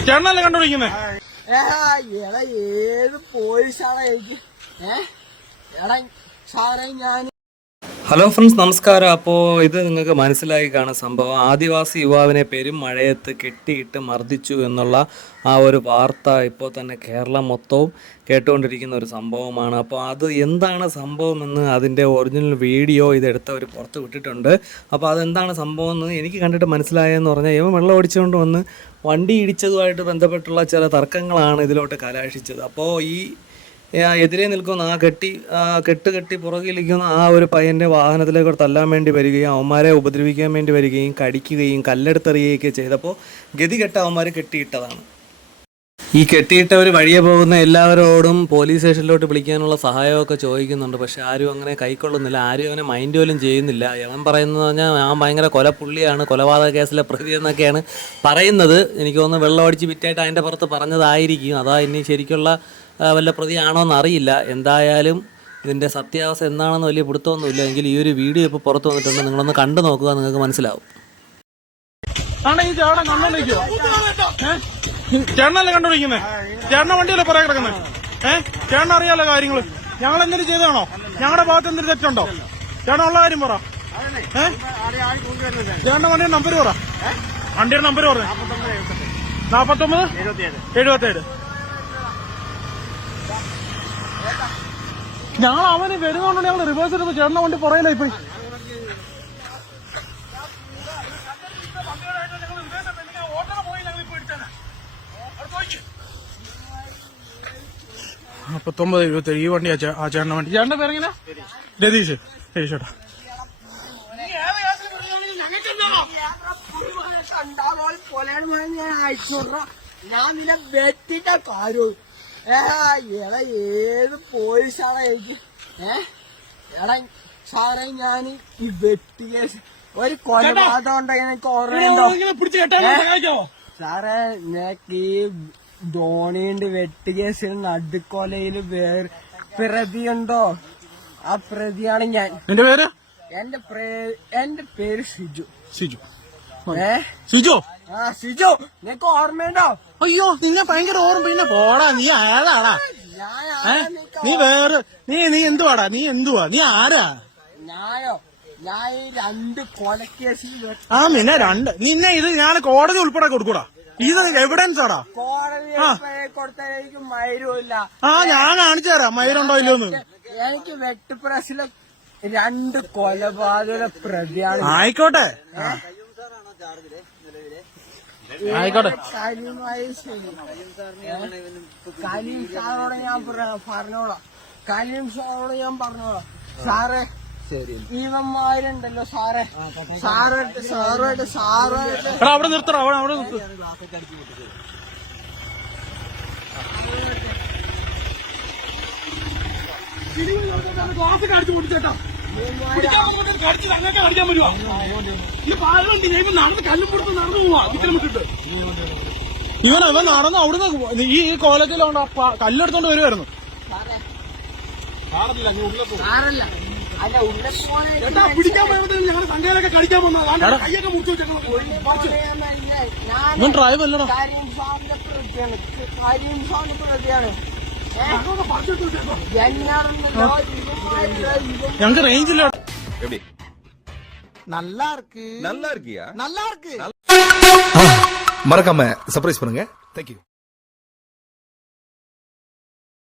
ചേട്ടനല്ലേ കണ്ടുപിടിക്കുന്നേ? ഏഴ് പോലീസാണ് എനിക്ക് ഏടാ സാറേ ഞാൻ ഹലോ ഫ്രണ്ട്സ് നമസ്കാരം. അപ്പോൾ ഇത് നിങ്ങൾക്ക് മനസ്സിലായി കാണുന്ന സംഭവം. ആദിവാസി യുവാവിനെ പേരും മഴയത്ത് കെട്ടിയിട്ട് മർദ്ദിച്ചു എന്നുള്ള ആ ഒരു വാർത്ത ഇപ്പോൾ തന്നെ കേരളം മൊത്തവും കേട്ടുകൊണ്ടിരിക്കുന്ന ഒരു സംഭവമാണ്. അപ്പോൾ അത് എന്താണ് സംഭവം എന്ന് അതിന്റെ ഒറിജിനൽ വീഡിയോ ഇതെടുത്തവർ പുറത്ത് വിട്ടിട്ടുണ്ട്. അപ്പോൾ അതെന്താണ് സംഭവം എന്ന് എനിക്ക് കണ്ടിട്ട് മനസ്സിലായെന്ന് പറഞ്ഞാൽ ഇവൻ വെള്ളം ഓടിച്ചുകൊണ്ട് വന്ന് വണ്ടി ഇടിച്ചതുമായിട്ട് ബന്ധപ്പെട്ടുള്ള ചില തർക്കങ്ങളാണ് ഇതിലോട്ട് കലാശിച്ചത്. അപ്പോൾ ഈ എതിരെ നിൽക്കുന്ന ആ കെട്ടി കെട്ട് കെട്ടി പുറകിലിരിക്കുന്ന ആ ഒരു പയ്യന്റെ വാഹനത്തിലേക്ക് തല്ലാൻ വേണ്ടി വരികയും അവന്മാരെ ഉപദ്രവിക്കാൻ വേണ്ടി വരികയും കടിക്കുകയും കല്ലെടുത്തെറിയുകയൊക്കെ ചെയ്തപ്പോൾ ഗതികെട്ട അവന്മാർ കെട്ടിയിട്ടതാണ്. ഈ കെട്ടിയിട്ടവർ വഴിയെ പോകുന്ന എല്ലാവരോടും പോലീസ് സ്റ്റേഷനിലോട്ട് വിളിക്കാനുള്ള സഹായമൊക്കെ ചോദിക്കുന്നുണ്ട്. പക്ഷെ ആരും അങ്ങനെ കൈക്കൊള്ളുന്നില്ല. ആരും അവനെ മൈൻഡ് പോലും ചെയ്യുന്നില്ല. അവൻ പറയുന്നത് പറഞ്ഞാൽ ഞാൻ ഭയങ്കര കൊലപ്പുള്ളിയാണ്. കൊലപാതക കേസിലെ പ്രതി എന്നൊക്കെയാണ് പറയുന്നത്. എനിക്ക് തോന്നുന്നു വെള്ളം അടിച്ച് വിറ്റായിട്ട് അതിന്റെ പുറത്ത് പറഞ്ഞതായിരിക്കും. അതാ ഇനി ശരിക്കുള്ള വല്ല പ്രതിയാണോ എന്നറിയില്ല. എന്തായാലും ഇതിന്റെ സത്യാവസ്ഥ എന്താണെന്ന് വലിയ പിടുത്തമൊന്നുമില്ല. എങ്കിൽ ഈ ഒരു വീഡിയോ ഇപ്പോൾ പുറത്ത് വന്നിട്ടുണ്ട്. നിങ്ങളൊന്ന് കണ്ടു നോക്കുക. നിങ്ങൾക്ക് മനസ്സിലാവും ആണോ ഈ ചേട്ടൻ കണ്ടോണ്ടിരിക്കുവോ ചേട്ടനല്ലേ കണ്ടുപിടിക്കുന്നത് ചേട്ടന വണ്ടിയല്ലേ പുറകെ കിടക്കുന്നത് ഏഹ് ചേട്ടൻ അറിയാലോ കാര്യങ്ങൾ. ഞങ്ങൾ എന്തെങ്കിലും ചെയ്താണോ ഞങ്ങളുടെ ഭാഗത്ത് എന്തെങ്കിലും തെറ്റുണ്ടോ? ചേട്ടൻ ഉള്ള കാര്യം പറ. ചേട്ടന്റെ വണ്ടിയുടെ നമ്പർ പറ. വണ്ടിയുടെ നമ്പർ പറഞ്ഞു. നാപ്പത്തൊമ്പത്? എഴുപത്തേഴ് ഞങ്ങൾ അവന് വരുന്നോണ്ട് ഞങ്ങൾ റിവേഴ്സ് എടുത്ത് ചേട്ടന്റെ വണ്ടി പുറയില്ല ഇപ്പൊ നാപ്പത്തൊമ്പത് എഴുപത്തേഴ് ഈ വണ്ടി ആ ചേട്ടന്റെ വണ്ടി. ചേട്ടന്റെ പേരെങ്ങനെ? രതീഷ്. ശരി ചേട്ടാ. ഞാൻ അയച്ചോടാ ഞാൻ നിന്നെ വെട്ടിട്ട കാര്യം ഏ എടാ ഏത് പോലീസാണ് എനിക്ക് ഏ എടാ സാറേ ഞാൻ ഈ വെട്ടി കേസ് ഒരു കൊലപാതകം ഉണ്ടെങ്കിൽ എനിക്ക് ഓർമ്മയുണ്ടോ സഹായിക്കാവോ സാറേ നിനക്ക് ഈ ധോണിയുണ്ട് വെട്ടി കേസിൽ നടുക്കൊലയിൽ വേറെ പ്രതിയുണ്ടോ? ആ പ്രതിയാണ് ഞാൻ. എന്റെ പേര്? എന്റെ എന്റെ പേര് ഷിജു. ഷിജു. ഏ? ഷിജു? ആ ഷിജു നിനക്ക് ഓർമ്മയുണ്ടോ? അയ്യോ നിന്നെ ഭയങ്കര ഓർമ്മ. പിന്നെ പോടാ നീ ആരാടാ? ഞാൻ ഏ? നീ വേറെ നീ നീ എന്തുവാടാ? നീ എന്തുവാ? നീ ആരാ? ഞാനോ? ഞാൻ രണ്ട് കൊലക്കേസിൽ ആ നിന്നെ രണ്ട്. നിന്നെ ഇത് ഞാൻ കോടതി ഉൾപ്പെടെ കൊടുക്കൂടാ. ഇത് എവിഡൻസ് ആടാ. കോടതി കൊടുത്താൽ എനിക്ക് മരുമില്ല ആ ഞാൻ കാണിച്ചു തരാം. മയിലുണ്ടോ ഇല്ലെന്ന് എനിക്ക് വെട്ടുപ്രസിലെ രണ്ട് കൊലപാതക പ്രതിയാണ്. ആയിക്കോട്ടെ. ആയിക്കോട്ടെ. സാറോട് ഞാൻ പറ- പറഞ്ഞോളാം. കലീം സാറോട് ഞാൻ പറഞ്ഞോളാം. സാറേ സാറേ. സാറായിട്ട് സാറായിട്ട് സാറായിട്ട്. എടാ അവിടെ നിർത്തണം അവിടെ അവിടെ നിർത്ത്. ഗ്ലാസ് കടിച്ചു പൊട്ടിച്ചേട്ടാ പിടിക്കാൻ അങ്ങോട്ട് കടിച്ച് കടിക്കാൻ പറ്റുവാ ഈ പാലുണ്ട് ഞാൻ ഇപ്പൊ നടന്ന് കല്ലും നടന്നു പോവാ ഇവൻ നടന്ന് അവിടുന്ന് ഈ കോളേജിലോണ്ട് കോളേജിലുണ്ട് കല്ലെടുത്തോണ്ട് വരുമായിരുന്നു സാറല്ല. അല്ല ഉള്ളിൽ ചേട്ടാ പിടിക്കാൻ പോയപ്പോഴത്തേനും ഞങ്ങളുടെ സംഘയിലൊക്കെ കടിക്കാൻ വന്നതാണ് കൈയൊക്കെ മുറിച്ചു ഞാൻ ഇവൻ ഡ്രൈവ് അല്ലടാ കരീം സാറിന്റെ പ്രതിയാണ് കരീം സാറിന്റെ പ്രതിയാണ് എന്നാണെന്നല്ലോ ഇവന്മാരുടെ ഇവൻ ഞങ്ങക്ക് റേഞ്ച് ഇല്ല எப்படி நல்லா இருக்கு நல்லா இருக்கியா நல்லா இருக்கு மறக்காம சர்ப்ரைஸ் பண்ணுங்க தேங்க்யூ